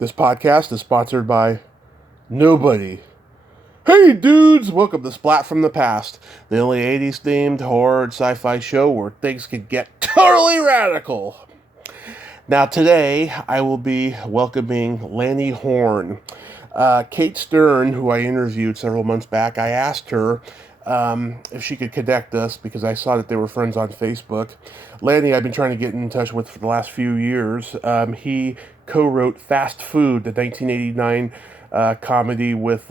This podcast is sponsored by nobody. Hey dudes, welcome to Splat from the Past, the only 80s themed horror and sci-fi show where things can get totally radical. Now today, I will be welcoming Lanny Horn. Kate Stern, who I interviewed several months back, I asked her if she could connect us because I saw that they were friends on Facebook. Lanny, I've been trying to get in touch with for the last few years. He co-wrote Fast Food, the 1989 comedy with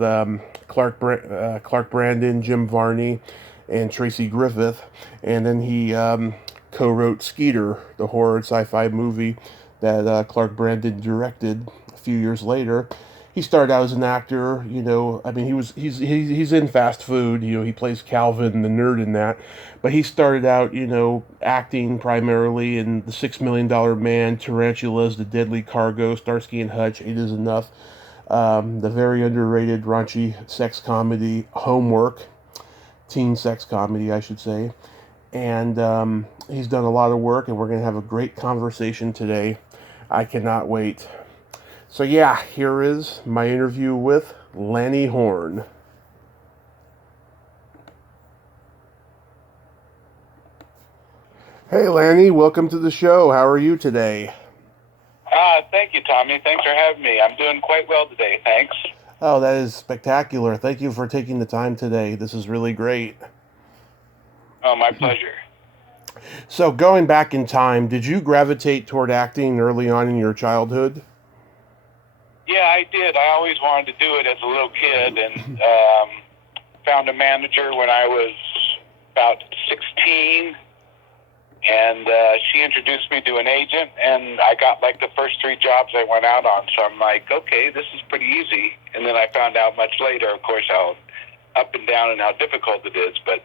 Clark Brandon, Jim Varney, and Tracy Griffith. And then he co-wrote Skeeter, the horror and sci-fi movie that Clark Brandon directed a few years later. He started out as an actor, he's in Fast Food, he plays Calvin, the nerd in that, but he started out, acting primarily in The $6 Million Man, Tarantulas, The Deadly Cargo, Starsky and Hutch, Eight Is Enough, the very underrated raunchy sex comedy, Homework, teen sex comedy, I should say, and he's done a lot of work, and we're going to have a great conversation today. I cannot wait. So yeah, here is my interview with Lanny Horn. Hey Lanny, welcome to the show. How are you today? Thank you, Tommy. Thanks for having me. I'm doing quite well today, thanks. Oh, that is spectacular. Thank you for taking the time today. This is really great. Oh, my pleasure. So going back in time, did you gravitate toward acting early on in your childhood? Yeah, I did. I always wanted to do it as a little kid, and found a manager when I was about 16, and she introduced me to an agent, and I got like the first 3 jobs I went out on, so I'm like, okay, this is pretty easy. And then I found out much later, of course, how up and down and how difficult it is, but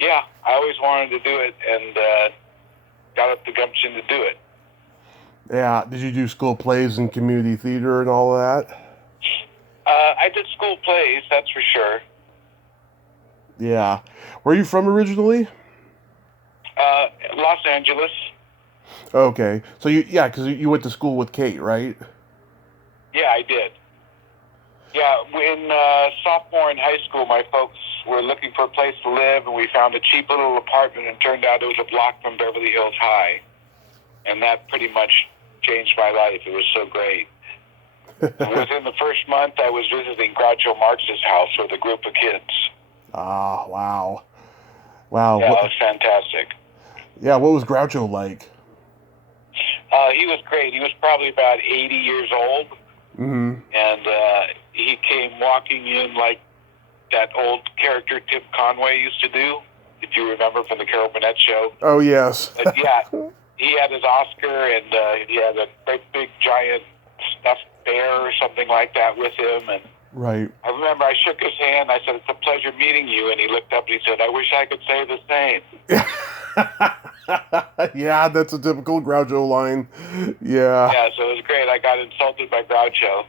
yeah, I always wanted to do it, and got up the gumption to do it. Yeah, did you do school plays and community theater and all of that? I did school plays, that's for sure. Yeah. Where are you from originally? Los Angeles. Okay. So because you went to school with Kate, right? Yeah, I did. Yeah, in sophomore in high school, my folks were looking for a place to live, and we found a cheap little apartment, and turned out it was a block from Beverly Hills High. And that pretty much changed my life. It was so great. Within the first month, I was visiting Groucho Marx's house with a group of kids. Ah, wow. Wow. Yeah, it was fantastic. Yeah, what was Groucho like? He was great. He was probably about 80 years old. Mm-hmm. And he came walking in like that old character Tim Conway used to do, if you remember from the Carol Burnett show. Oh, yes. But yeah, he had his Oscar, and he had a great big giant stuffed bear or something like that with him. And right. I remember I shook his hand. I said, "It's a pleasure meeting you." And he looked up and he said, "I wish I could say the same." Yeah, that's a typical Groucho line. Yeah. Yeah, so it was great. I got insulted by Groucho.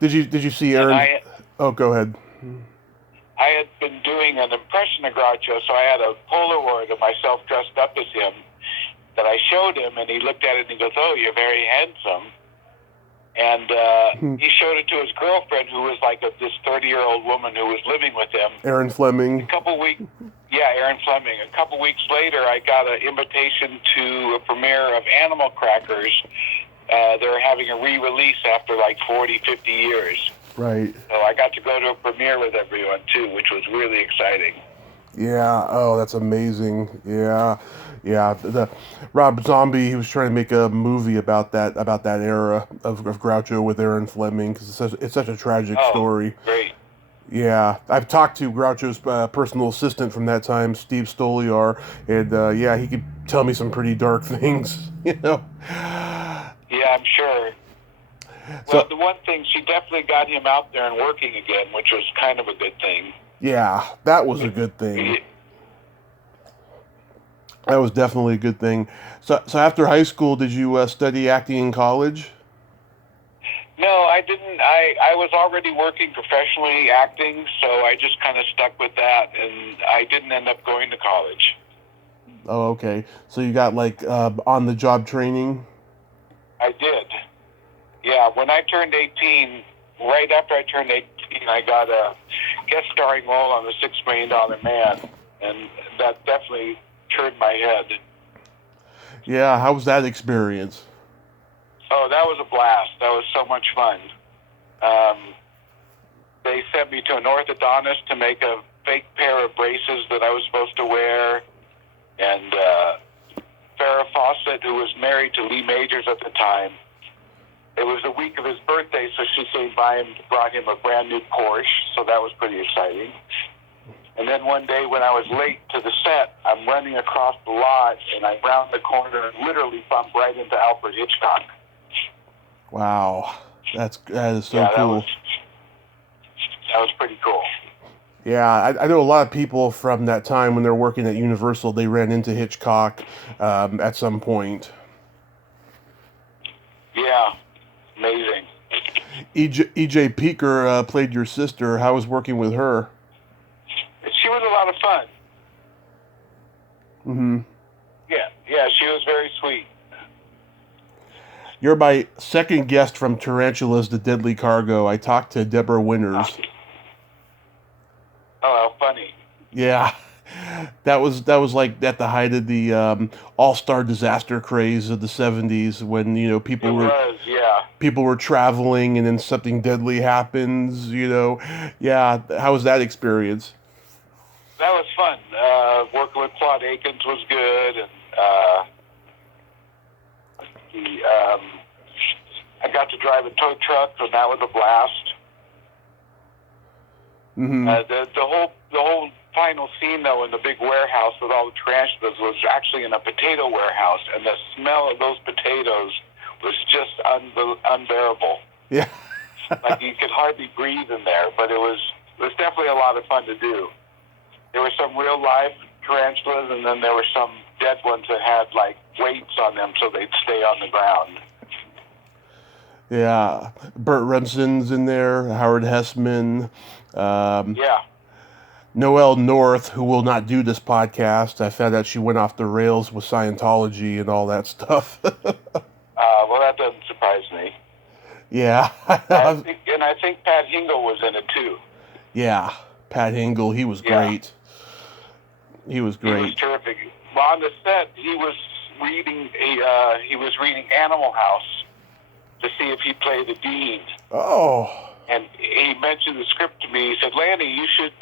Did you see Aaron? Oh, go ahead. I had been doing an impression of Groucho, so I had a Polaroid of myself dressed up as him that I showed him, and he looked at it and he goes, "Oh, you're very handsome." And he showed it to his girlfriend, who was like this 30-year-old woman who was living with him. Erin Fleming. Erin Fleming. A couple weeks later, I got an invitation to a premiere of Animal Crackers. They're having a re-release after like 40, 50 years. Right. So I got to go to a premiere with everyone, too, which was really exciting. Yeah. Oh, that's amazing. Yeah. Yeah. The Rob Zombie, he was trying to make a movie about that era of Groucho with Erin Fleming, because it's such a tragic story. Great. Yeah, I've talked to Groucho's personal assistant from that time, Steve Stoliar, and yeah, he could tell me some pretty dark things, Yeah, I'm sure. Well, the one thing, she definitely got him out there and working again, which was kind of a good thing. Yeah, that was a good thing. That was definitely a good thing. So after high school, did you study acting in college? No, I didn't. I was already working professionally acting, so I just kind of stuck with that, and I didn't end up going to college. Oh, okay. So you got like on-the-job training? I did. Yeah, When I turned 18, right after I turned 18, I got a guest starring role on The $6 Million Man, and that definitely turned my head. Yeah, how was that experience? Oh, that was a blast. That was so much fun. They sent me to an orthodontist to make a fake pair of braces that I was supposed to wear, and Farrah Fawcett, who was married to Lee Majors at the time, it was the week of his birthday, so she came by and brought him a brand new Porsche, so that was pretty exciting. And then one day when I was late to the set, I'm running across the lot, and I round the corner and literally bump right into Alfred Hitchcock. Wow, that is so Yeah, cool. That was pretty cool. Yeah, I know a lot of people from that time when they're working at Universal, they ran into Hitchcock at some point. Yeah, amazing. E.J. Peeker played your sister. How was working with her? She was a lot of fun. Mm-hmm. Yeah, she was very sweet. You're my second guest from Tarantulas to Deadly Cargo. I talked to Deborah Winters. Oh, how funny. Yeah, that was like at the height of the all-star disaster craze of the '70s when people were traveling and then something deadly happens. Yeah. How was that experience? That was fun. Working with Claude Akins was good, and I got to drive a tow truck, and that was a blast. Mm-hmm. The whole final scene, though, in the big warehouse with all the tarantulas was actually in a potato warehouse, and the smell of those potatoes was just unbearable. Yeah. Like you could hardly breathe in there, but it was definitely a lot of fun to do. There were some real live tarantulas, and then there were some dead ones that had like weights on them so they'd stay on the ground. Yeah, Burt Remsen's in there, Howard Hessman. Yeah. Noelle North, who will not do this podcast. I found out she went off the rails with Scientology and all that stuff. Well, that doesn't surprise me. Yeah. I think Pat Hingle was in it too. Yeah, Pat Hingle. He was great. He was great. He was terrific. Well, on the set, he was reading Animal House to see if he played the dean. Oh. And he mentioned the script to me. He said, "Lanny, you should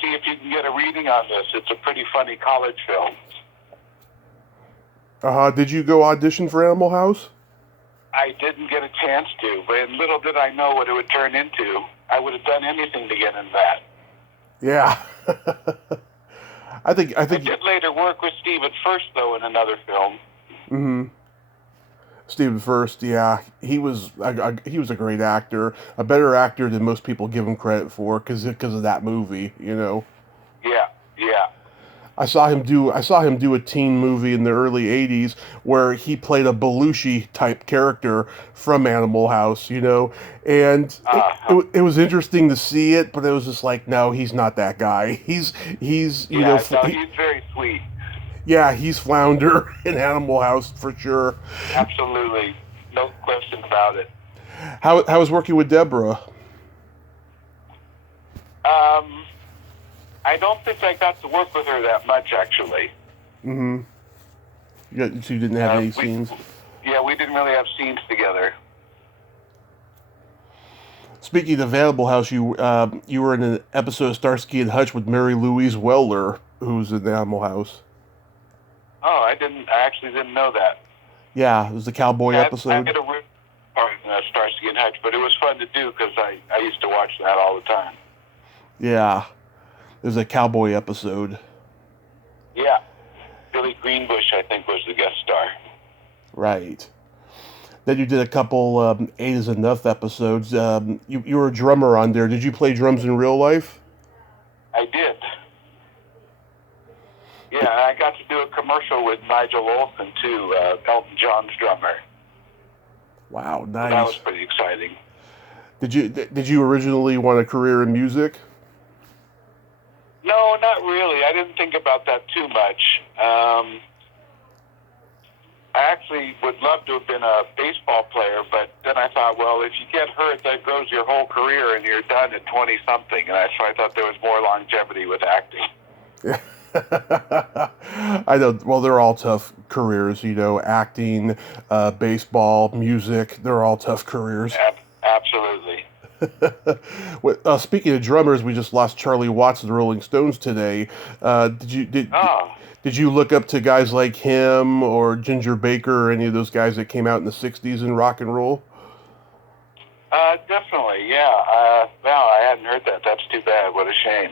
see if you can get a reading on this. It's a pretty funny college film." Did you go audition for Animal House? I didn't get a chance to, but little did I know what it would turn into. I would have done anything to get in that. Yeah. I think I did later work with Stephen First, though, in another film. Mm-hmm. Stephen First, yeah, he was a great actor, a better actor than most people give him credit for, because of that movie, Yeah. I saw him do a teen movie in the early '80s where he played a Belushi type character from Animal House, and it was interesting to see it, but it was just like, no, he's not that guy. He's he's very sweet. Yeah, he's Flounder in Animal House for sure. Absolutely, no question about it. How was working with Deborah? I don't think I got to work with her that much, actually. Mm-hmm. So you didn't have any scenes? Yeah, we didn't really have scenes together. Speaking of Animal House, you were in an episode of Starsky and Hutch with Mary Louise Weller, who's in Animal House. Oh, I actually didn't know that. Yeah, it was the cowboy episode. I did a real part in Starsky and Hutch, but it was fun to do because I used to watch that all the time. Yeah, it was a cowboy episode. Yeah, Billy Greenbush, I think, was the guest star. Right. Then you did a couple 8 is Enough episodes. You were a drummer on there. Did you play drums in real life? I did. Yeah, I got to do a commercial with Nigel Olsson, too, Elton John's drummer. Wow, nice. That was pretty exciting. Did you originally want a career in music? No, not really. I didn't think about that too much. I actually would love to have been a baseball player, but then I thought, well, if you get hurt, that goes your whole career, and you're done at 20-something. And so I thought there was more longevity with acting. I know. Well, they're all tough careers, acting, baseball, music. They're all tough careers. Absolutely. Speaking of drummers, we just lost Charlie Watts of the Rolling Stones today. Did you look up to guys like him or Ginger Baker or any of those guys that came out in the 60s in rock and roll? Definitely, yeah. No, I hadn't heard that. That's too bad. What a shame.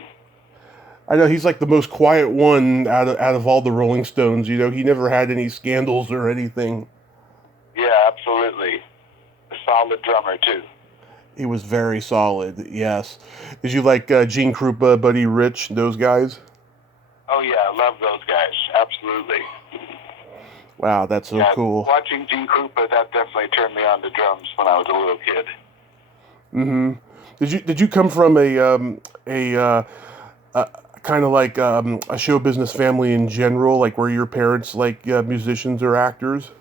I know he's like the most quiet one out of all the Rolling Stones. He never had any scandals or anything. Yeah, absolutely. A solid drummer, too. He was very solid, yes. Did you like Gene Krupa, Buddy Rich, those guys? Oh, yeah, I love those guys. Absolutely. Wow, that's so cool. Watching Gene Krupa, that definitely turned me on to drums when I was a little kid. Mm-hmm. Did you come from a kind of like a show business family in general? Like, were your parents like musicians or actors?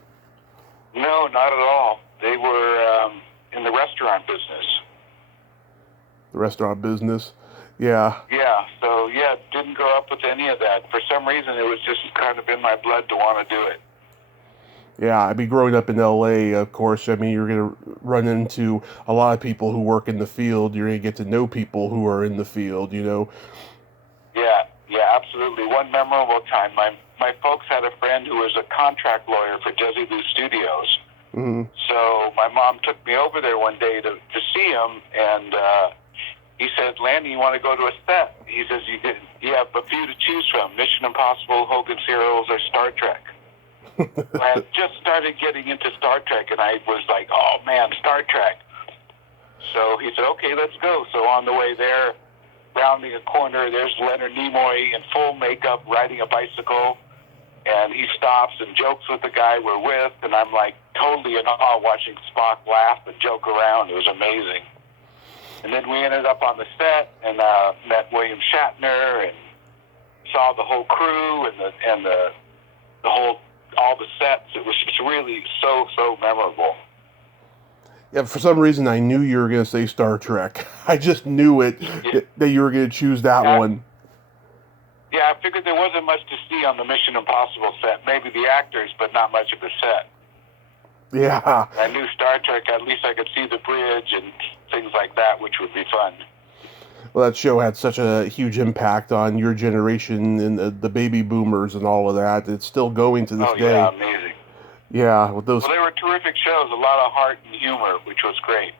No, not at all. They were in the restaurant business. The restaurant business? Yeah. Yeah, so didn't grow up with any of that. For some reason, it was just kind of in my blood to want to do it. Yeah, I mean, growing up in L.A., of course, I mean, you're going to run into a lot of people who work in the field. You're going to get to know people who are in the field, Yeah, absolutely. One memorable time, my folks had a friend who was a contract lawyer for Desilu Studios. Mm-hmm. So my mom took me over there one day to see him, and he said, Lanny, you want to go to a set? He says, you have a few to choose from, Mission Impossible, Hogan's Heroes, or Star Trek. I had just started getting into Star Trek, and I was like, oh, man, Star Trek. So he said, okay, let's go. So on the way there, rounding a corner, there's Leonard Nimoy in full makeup riding a bicycle, and he stops and jokes with the guy we're with, and I'm like totally in awe watching Spock laugh and joke around. It was amazing. And then we ended up on the set and met William Shatner and saw the whole crew and the whole all the sets. It was just really so memorable. Yeah, for some reason I knew you were going to say Star Trek. I just knew it, that you were going to choose that one. Yeah, I figured there wasn't much to see on the Mission Impossible set. Maybe the actors, but not much of the set. Yeah. I knew Star Trek, at least I could see the bridge and things like that, which would be fun. Well, that show had such a huge impact on your generation and the baby boomers and all of that. It's still going to this day. Yeah, amazing. Yeah, with those. Well, they were terrific shows. A lot of heart and humor, which was great.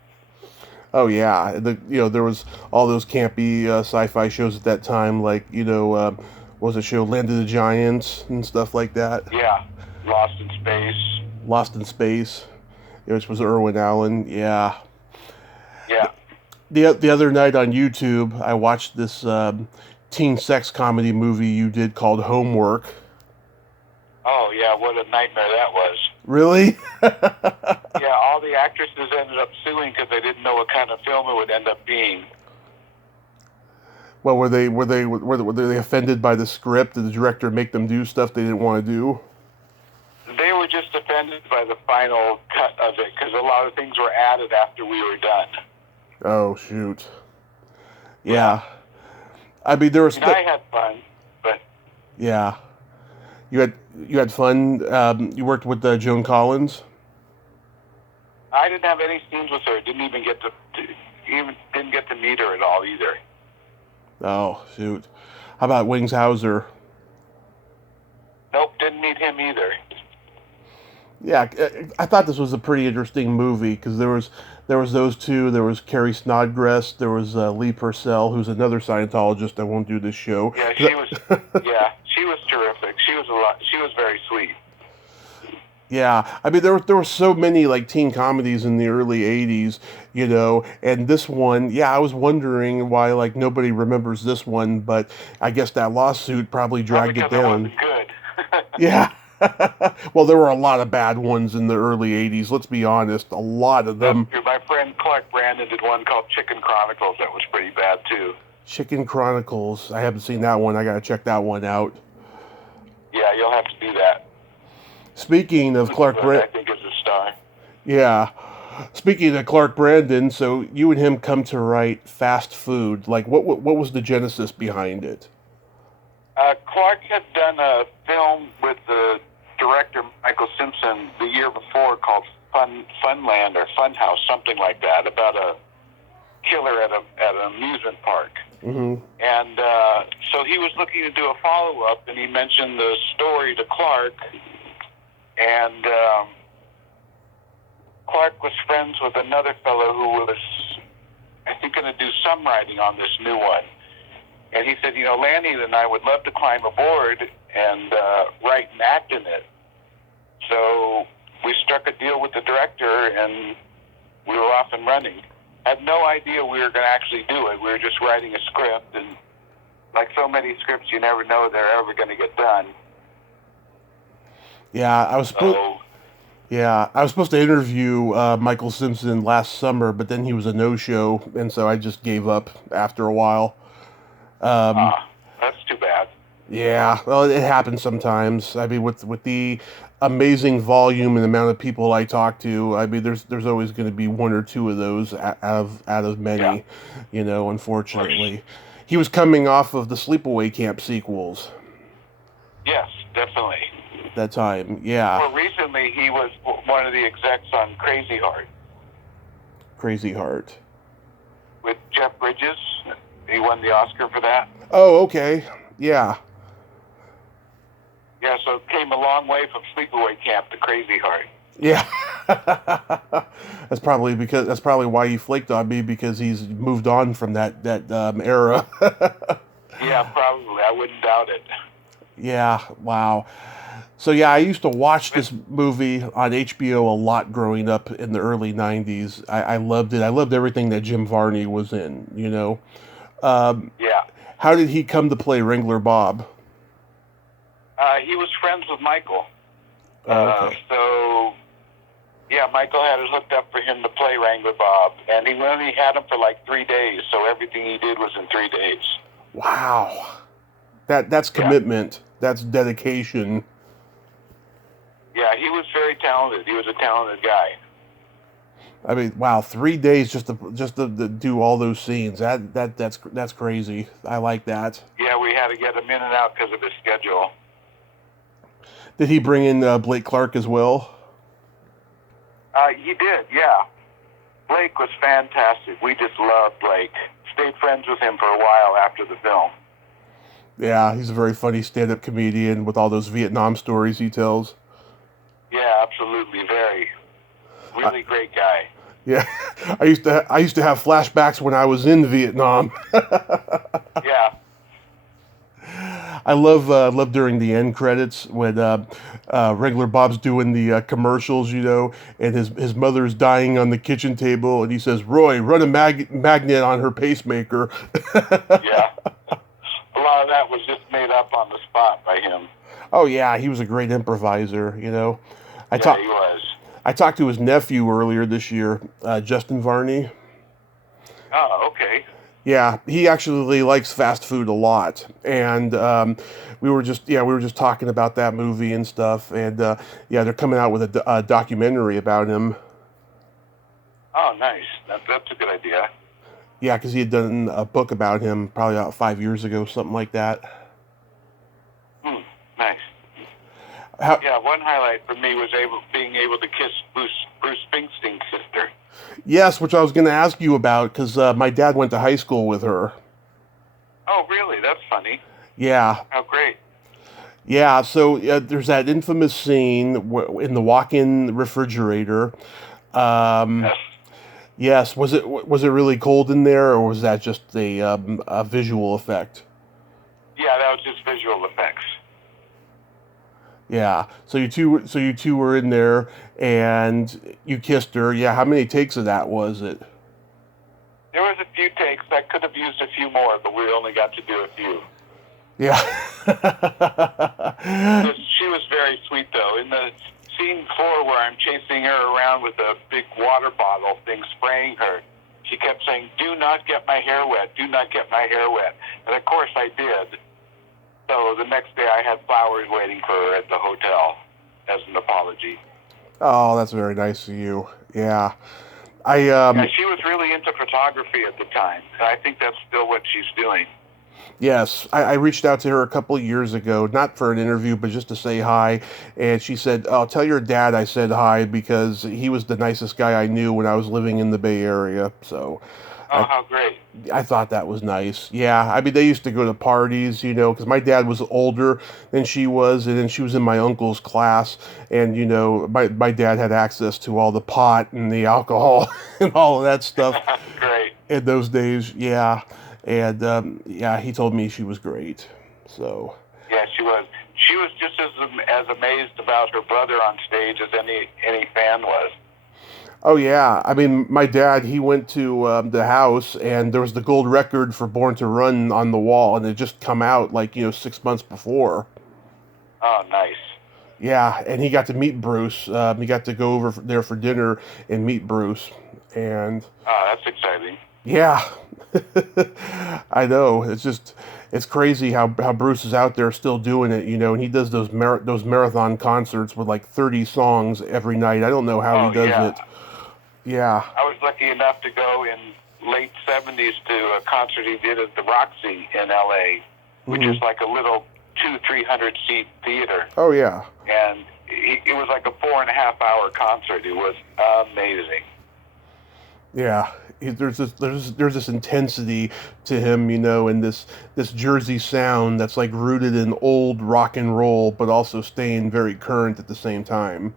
Oh yeah, there was all those campy sci-fi shows at that time, like what was the show Land of the Giants and stuff like that. Yeah, Lost in Space. Lost in Space, which was Irwin Allen. Yeah. Yeah. The other night on YouTube, I watched this teen sex comedy movie you did called Homework. Oh, yeah, what a nightmare that was. Really? Yeah, all the actresses ended up suing because they didn't know what kind of film it would end up being. Well, were they offended by the script? Did the director make them do stuff they didn't want to do? They were just offended by the final cut of it because a lot of things were added after we were done. Oh, shoot. Yeah. I mean, there was... I had fun, but... Yeah. You had fun? You worked with Joan Collins? I didn't have any scenes with her. Didn't even get to meet her at all either. Oh, shoot. How about Wings Hauser? Nope, didn't meet him either. Yeah, I thought this was a pretty interesting movie because there was those two. There was Carrie Snodgrass. There was Lee Purcell, who's another Scientologist that won't do this show. Yeah, she was. Yeah, she was terrific. She was very sweet. Yeah, I mean there were so many like teen comedies in the early '80s, and this one, yeah, I was wondering why like nobody remembers this one, but I guess that lawsuit probably dragged it down. It wasn't good. Yeah. Well, there were a lot of bad ones in the early '80s. Let's be honest, a lot of them. My friend Clark Brandon did one called Chicken Chronicles that was pretty bad too. Chicken Chronicles. I haven't seen that one. I gotta check that one out. Yeah, you'll have to do that. Speaking of Clark Good, I Brand, think, is a star. yeah. Speaking of Clark Brandon, so you and him come to write Fast Food. Like, what was the genesis behind it? Clark had done a film with the director Michael Simpson the year before called Funland or Funhouse, something like that, about a killer at an amusement park. Mm-hmm. And so he was looking to do a follow-up, and he mentioned the story to Clark. And Clark was friends with another fellow who was, I think, going to do some writing on this new one. And he said, Lanny and I would love to climb aboard and write and act in it. So we struck a deal with the director, and we were off and running. I had no idea we were going to actually do it. We were just writing a script, and like so many scripts, you never know they're ever going to get done. Yeah, I was supposed to interview Michael Simpson last summer, but then he was a no-show, and so I just gave up after a while. That's too bad. Yeah, well, it happens sometimes. I mean, with the amazing volume and amount of people I talk to, I mean, there's always going to be one or two of those out of many, unfortunately. He was coming off of the Sleepaway Camp sequels. Yes, definitely. That time, yeah. Well, recently he was one of the execs on Crazy Heart. Crazy Heart. With Jeff Bridges. He won the Oscar for that. Oh, okay. Yeah. Yeah, so it came a long way from Sleepaway Camp to Crazy Heart. Yeah. That's probably why he flaked on me, because he's moved on from that era. Yeah, probably. I wouldn't doubt it. Yeah, wow. So yeah, I used to watch this movie on HBO a lot growing up in the early 90s. I loved it. I loved everything that Jim Varney was in, Yeah. How did he come to play Wrangler Bob? He was friends with Michael. Okay. So, yeah, Michael had it hooked up for him to play Wrangler Bob. And he only had him for like 3 days, so everything he did was in 3 days. Wow. That's commitment. That's dedication. Yeah, he was very talented. He was a talented guy. I mean, wow, 3 days just to do all those scenes. That's crazy. I like that. Yeah, we had to get him in and out because of his schedule. Did he bring in Blake Clark as well? He did, yeah. Blake was fantastic. We just loved Blake. Stayed friends with him for a while after the film. Yeah, he's a very funny stand-up comedian with all those Vietnam stories he tells. Yeah, absolutely, very. Really great guy. Yeah, I used to have flashbacks when I was in Vietnam. Yeah. I love during the end credits when Wrangler Bob's doing the commercials, and his mother's dying on the kitchen table, and he says, "Roy, run a magnet on her pacemaker." Yeah. A lot of that was just made up on the spot by him. Oh yeah, he was a great improviser. He was. I talked to his nephew earlier this year, Justin Varney. Oh, okay. Yeah, he actually likes fast food a lot, and we were just talking about that movie and stuff, and they're coming out with a documentary about him. Oh, nice. That's a good idea. Yeah, because he had done a book about him probably about 5 years ago, something like that. Nice. One highlight for me was being able to kiss Bruce Springsteen's sister. Yes, which I was going to ask you about, because my dad went to high school with her. Oh, really? That's funny. Yeah. Oh, great. Yeah, so there's that infamous scene in the walk-in refrigerator. Yes. Yes, was it really cold in there, or was that just a visual effect? Yeah, that was just visual effects. Yeah, so you two were in there, and you kissed her. Yeah, how many takes of that was it? There was a few takes. I could have used a few more, but we only got to do a few. Yeah. She was very sweet, though. In the scene before where I'm chasing her around with a big water bottle thing, spraying her, she kept saying, "Do not get my hair wet. Do not get my hair wet." And of course I did. So the next day I had flowers waiting for her at the hotel. as an apology. Oh, that's very nice of you. Yeah. I Yeah, she was really into photography at the time. I think that's still what she's doing. Yes, I reached out to her a couple of years ago, not for an interview, but just to say hi. And she said, "Oh, tell your dad I said hi because he was the nicest guy I knew when I was living in the Bay Area." So Oh, I, how great. I thought that was nice. Yeah, I mean, they used to go to parties, because my dad was older than she was, and then she was in my uncle's class. And, my dad had access to all the pot and the alcohol and all of that stuff Great. in those days. Yeah. And yeah, he told me she was great. So Yeah, she was. She was just as amazed about her brother on stage as any fan was. oh yeah, I mean, my dad, he went to the house, and there was the gold record for Born to Run on the wall, and it just come out like 6 months before. Oh, nice. Yeah, and he got to meet Bruce. He got to go over there for dinner and meet Bruce, and Oh, that's exciting. yeah, I know. It's crazy how Bruce is out there still doing it, and he does those marathon concerts with like 30 songs every night. I don't know how he Oh, does yeah. it. Yeah. I was lucky enough to go in late 70s to a concert he did at the Roxy in L.A., which is like a little 200-300 seat theater. Oh yeah. And it was like a 4.5 hour concert. It was amazing. Yeah. There's this intensity to him, and this Jersey sound that's like rooted in old rock and roll, but also staying very current at the same time.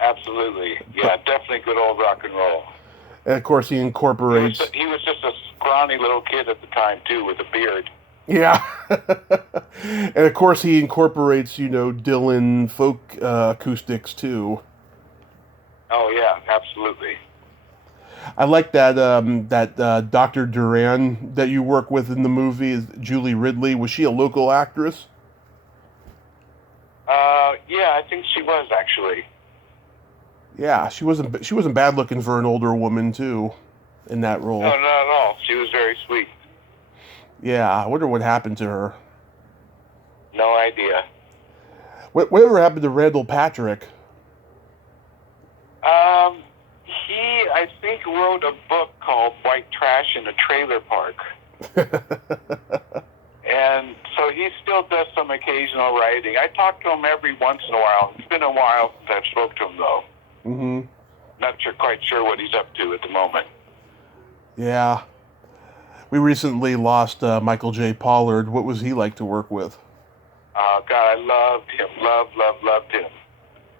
Absolutely. Yeah, definitely good old rock and roll. And of course, he incorporates. He was just a scrawny little kid at the time, too, with a beard. Yeah. And of course, he incorporates, Dylan folk acoustics too. Oh, yeah, absolutely. I like that Dr. Duran that you work with in the movie is Julie Ridley. Was she a local actress? Yeah, I think she was, actually. Yeah, she wasn't bad looking for an older woman too, in that role. No, not at all. She was very sweet. Yeah, I wonder what happened to her. No idea. Whatever happened to Randall Patrick? He, I think, wrote a book called White Trash in a Trailer Park. And so he still does some occasional writing. I talk to him every once in a while. It's been a while since I've spoke to him, though. Mm-hmm. Not quite sure what he's up to at the moment. Yeah. We recently lost Michael J. Pollard. What was he like to work with? God, I loved him. Loved him.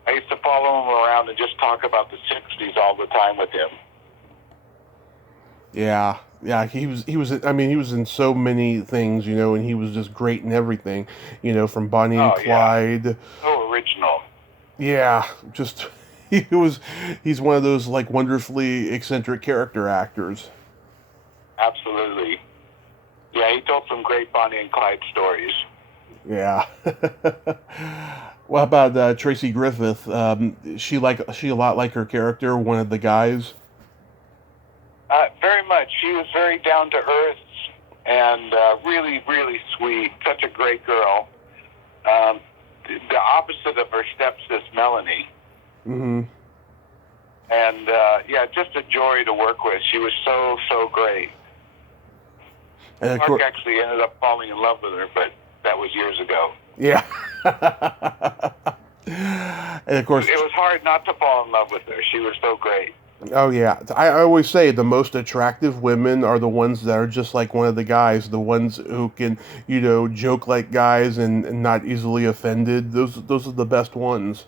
I used to follow him around and just talk about the 60s all the time with him. Yeah. Yeah, he was I mean, he was in so many things, and he was just great in everything, from Bonnie and Clyde. Yeah. So original. Yeah, just he's one of those like wonderfully eccentric character actors. Absolutely. Yeah, he told some great Bonnie and Clyde stories. Yeah. What about Tracy Griffith? She a lot like her character, one of the guys. Very much. She was very down to earth and really, really sweet. Such a great girl. The opposite of her stepsis, Melanie. Mm-hmm. And yeah, just a joy to work with. She was so great. And Mark actually ended up falling in love with her, but that was years ago. Yeah. And of course, it was hard not to fall in love with her. She was so great. Oh yeah, I always say the most attractive women are the ones that are just like one of the guys, the ones who can, joke like guys and not easily offended. Those are the best ones.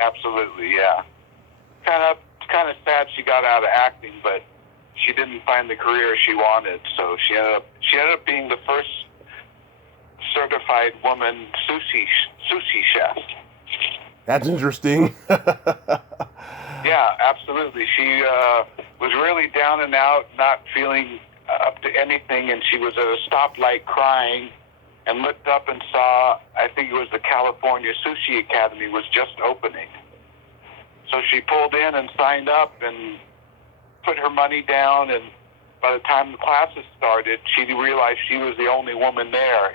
Absolutely, yeah. Kind of sad she got out of acting, but she didn't find the career she wanted, so she ended up being the first certified woman sushi chef. That's interesting. Yeah, absolutely. She was really down and out, not feeling up to anything, and she was at a stoplight crying and looked up and saw, I think it was the California Sushi Academy was just opening. So she pulled in and signed up and put her money down, and by the time the classes started, she realized she was the only woman there,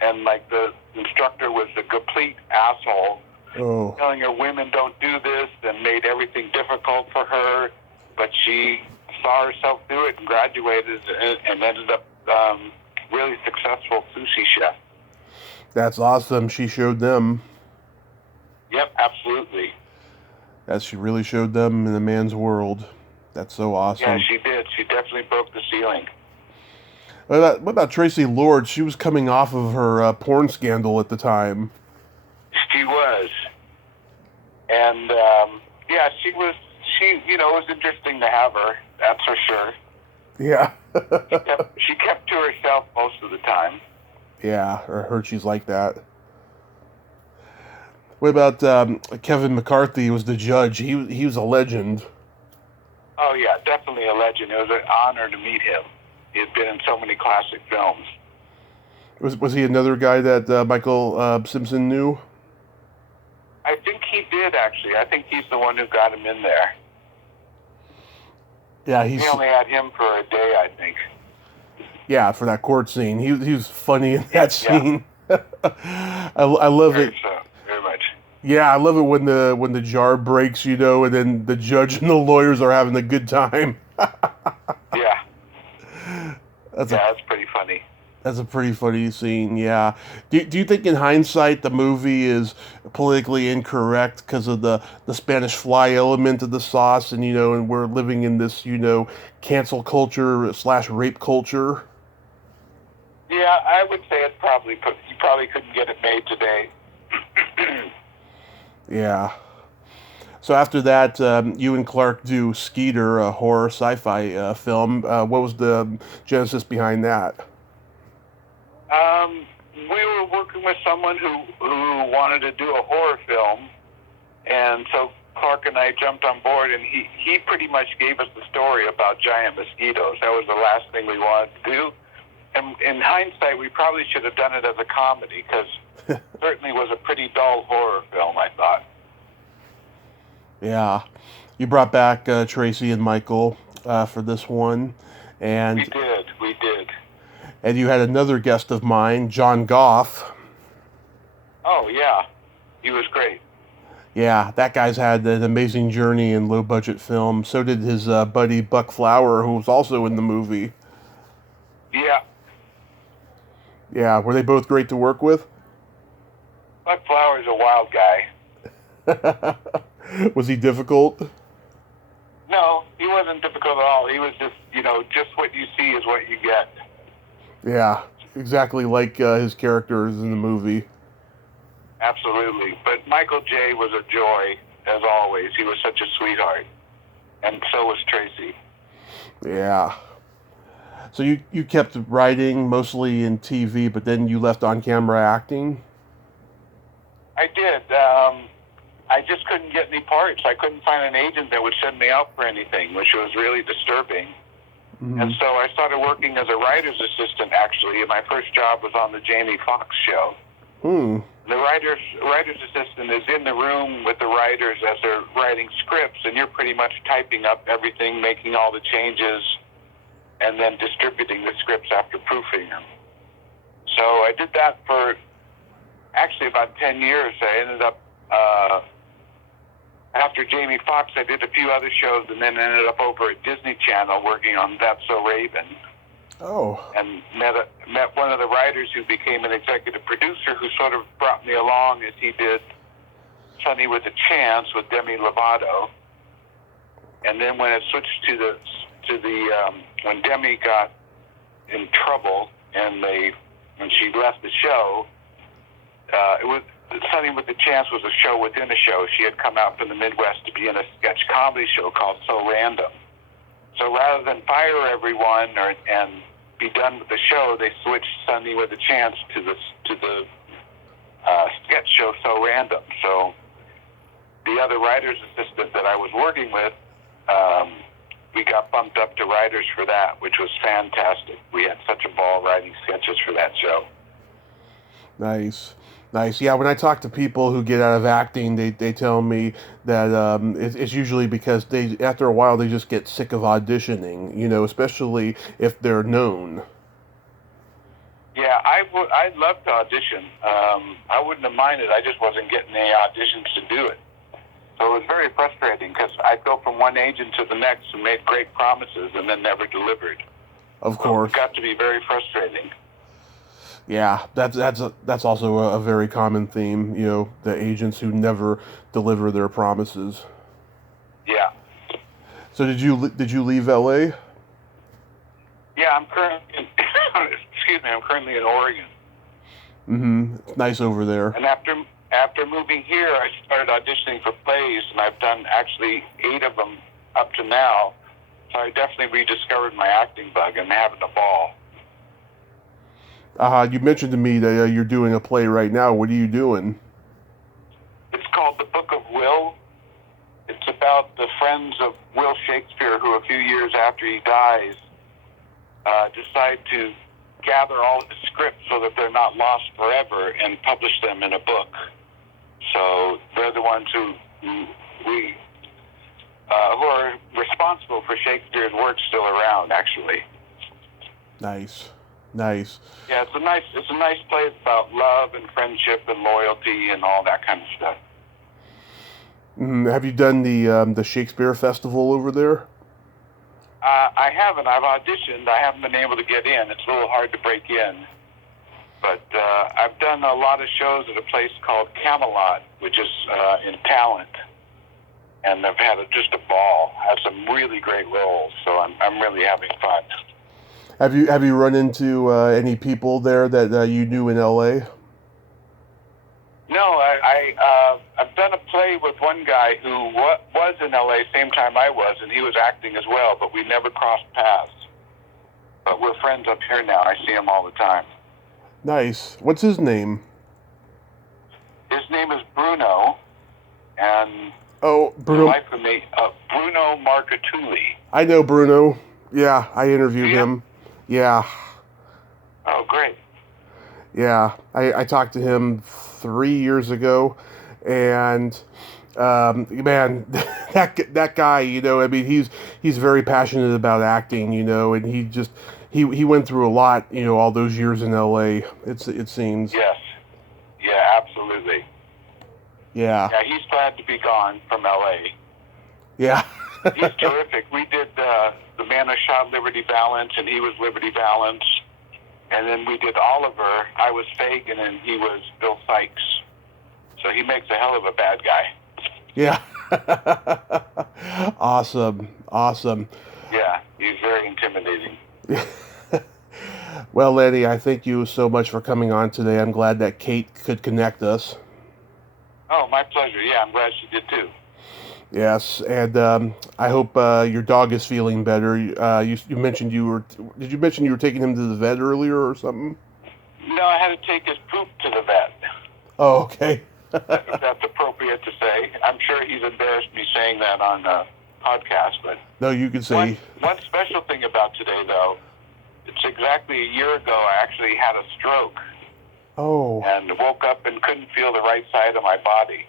and like the instructor was a complete asshole Oh. telling her women don't do this and made everything difficult for her. But she saw herself do it and graduated and ended up really successful sushi chef. That's awesome. She showed them. Yep, absolutely. She really showed them in a man's world. That's so awesome. Yeah, she did. She definitely broke the ceiling. What about Tracy Lord? She was coming off of her porn scandal at the time. She was. And, yeah, she was, it was interesting to have her, that's for sure. Yeah. She kept to herself most of the time. Yeah, I heard she's like that. What about Kevin McCarthy was the judge? He was a legend. Oh, yeah, definitely a legend. It was an honor to meet him. He had been in so many classic films. Was he another guy that Michael Simpson knew? I think he did, actually. I think he's the one who got him in there. Yeah, he only had him for a day, I think. Yeah, for that court scene. He was funny in that scene. Yeah. I love it. Very much. Yeah, I love it when the jar breaks, and then the judge and the lawyers are having a good time. Yeah. That's pretty funny. That's a pretty funny scene, yeah. Do you think in hindsight the movie is politically incorrect because of the Spanish fly element of the sauce and we're living in this, cancel culture / rape culture? Yeah, I would say you probably couldn't get it made today. Yeah. So after that, you and Clark do Skeeter, a horror sci-fi film. What was the genesis behind that? We were working with someone who wanted to do a horror film, and so Clark and I jumped on board, and he pretty much gave us the story about giant mosquitoes. That was the last thing we wanted to do. And in hindsight, we probably should have done it as a comedy, because it certainly was a pretty dull horror film, I thought. Yeah. You brought back Tracy and Michael for this one. And We did. And you had another guest of mine, John Goff. Oh, yeah. He was great. Yeah, that guy's had an amazing journey in low-budget film. So did his buddy Buck Flower, who was also in the movie. Yeah. Yeah, were they both great to work with? Buck Flower's a wild guy. Was he difficult? No, he wasn't difficult at all. He was just, just what you see is what you get. Yeah, exactly like his characters in the movie. Absolutely. But Michael J. was a joy, as always. He was such a sweetheart. And so was Tracy. Yeah. So you kept writing mostly in TV, but then you left on-camera acting? I did. I just couldn't get any parts. I couldn't find an agent that would send me out for anything, which was really disturbing. Mm-hmm. And so I started working as a writer's assistant, actually. And my first job was on the Jamie Foxx show. Hmm. The writer's assistant is in the room with the writers as they're writing scripts, and you're pretty much typing up everything, making all the changes, and then distributing the scripts after proofing them. So I did that for actually about 10 years. I ended up, after Jamie Foxx, I did a few other shows, and then ended up over at Disney Channel working on That's So Raven. Oh. And met one of the writers who became an executive producer, who sort of brought me along as he did Sunny with a Chance with Demi Lovato. And then when it switched to the when Demi got in trouble and when she left the show, it was Sunny with a Chance was a show within a show. She had come out from the Midwest to be in a sketch comedy show called So Random. So rather than fire everyone and be done with the show, they switched Sunny with a Chance to the sketch show So Random. So the other writer's assistant that I was working with, we got bumped up to writers for that, which was fantastic. We had such a ball writing sketches for that show. Nice. Yeah, when I talk to people who get out of acting, they tell me that it's usually because after a while they just get sick of auditioning, especially if they're known. Yeah, I I'd love to audition. I wouldn't have minded. I just wasn't getting any auditions to do it. So it was very frustrating because I'd go from one agent to the next and made great promises and then never delivered. Of course. So it got to be very frustrating. Yeah, that's also a very common theme. You know, the agents who never deliver their promises. Yeah. So did you leave L.A.? Yeah, I'm currently I'm currently in Oregon. Mm-hmm. It's nice over there. And after moving here, I started auditioning for plays, and I've done actually 8 of them up to now. So I definitely rediscovered my acting bug and having a ball. You mentioned to me that you're doing a play right now. What are you doing? It's called The Book of Will. It's about the friends of Will Shakespeare who, a few years after he dies, decide to gather all his scripts so that they're not lost forever and publish them in a book. So they're the ones who are responsible for Shakespeare's work still around, actually. Nice. Yeah, it's a nice play. It's about love and friendship and loyalty and all that kind of stuff. Have you done the Shakespeare Festival over there? I haven't. I've auditioned. I haven't been able to get in. It's a little hard to break in. But I've done a lot of shows at a place called Camelot, which is in Talent. And I've had just a ball. I have some really great roles, so I'm really having fun. Have you run into any people there that you knew in L.A.? No, I've done a play with one guy who was in L.A. same time I was, and he was acting as well, but we never crossed paths. But we're friends up here now. I see him all the time. Nice. What's his name? His name is Bruno, and Bruno. Bruno Marcatulli. I know Bruno. Yeah, I interviewed him. Yeah. Oh, great. Yeah, I talked to him 3 years ago, and man, that guy, you know, I mean, he's very passionate about acting, you know, and he went through a lot, you know, all those years in L.A. It seems. Yes. Yeah, absolutely. Yeah. Yeah, he's glad to be gone from L.A. Yeah. He's terrific. We did The Man Who Shot Liberty Valance, and he was Liberty Valance. And then we did Oliver. I was Fagin, and he was Bill Sykes. So he makes a hell of a bad guy. Yeah. Awesome. Yeah, he's very intimidating. Well, Lanny, I thank you so much for coming on today. I'm glad that Kate could connect us. Oh, my pleasure. Yeah, I'm glad she did too. Yes, and I hope your dog is feeling better. You mentioned did you mention you were taking him to the vet earlier or something? No, I had to take his poop to the vet. Oh, okay. If that's appropriate to say. I'm sure he's embarrassed me saying that on the podcast, but... No, you can say... One special thing about today, though, it's exactly a year ago I actually had a stroke. Oh. And woke up and couldn't feel the right side of my body.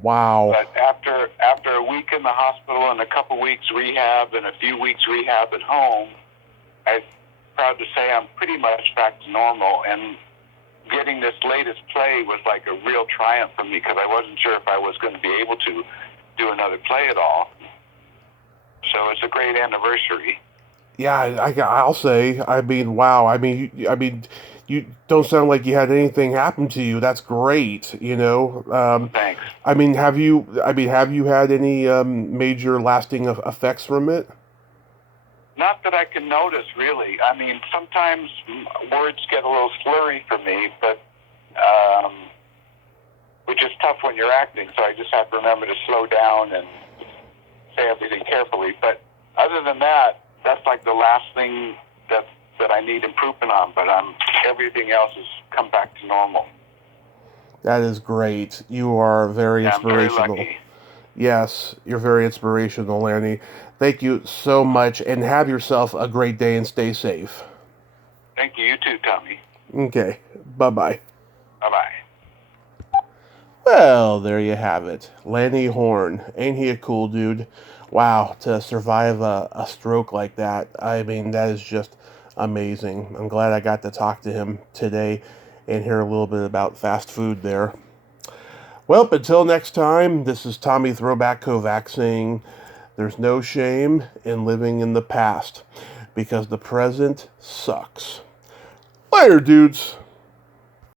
Wow. But after a week in the hospital and a couple weeks rehab and a few weeks rehab at home, I'm proud to say I'm pretty much back to normal. And getting this latest play was like a real triumph for me because I wasn't sure if I was going to be able to do another play at all. So it's a great anniversary. Yeah, I'll say. I mean, wow. I mean, you don't sound like you had anything happen to you. That's great. You know. Thanks. I mean, have you had any major lasting effects from it? Not that I can notice, really. I mean, sometimes words get a little slurry for me, but which is tough when you're acting. So I just have to remember to slow down and say everything carefully. But other than that, that's like the last thing that I need improvement on. But everything else has come back to normal. That is great. You are very inspirational. I'm very lucky. Yes, you're very inspirational, Lanny. Thank you so much, and have yourself a great day and stay safe. Thank you. You too, Tommy. Okay. Bye-bye. Bye-bye. Well, there you have it. Lanny Horn. Ain't he a cool dude? Wow, to survive a stroke like that, I mean, that is just amazing. I'm glad I got to talk to him today and hear a little bit about fast food there. Well, until next time, this is Tommy Throwback Kovac saying there's no shame in living in the past because the present sucks. Later, dudes.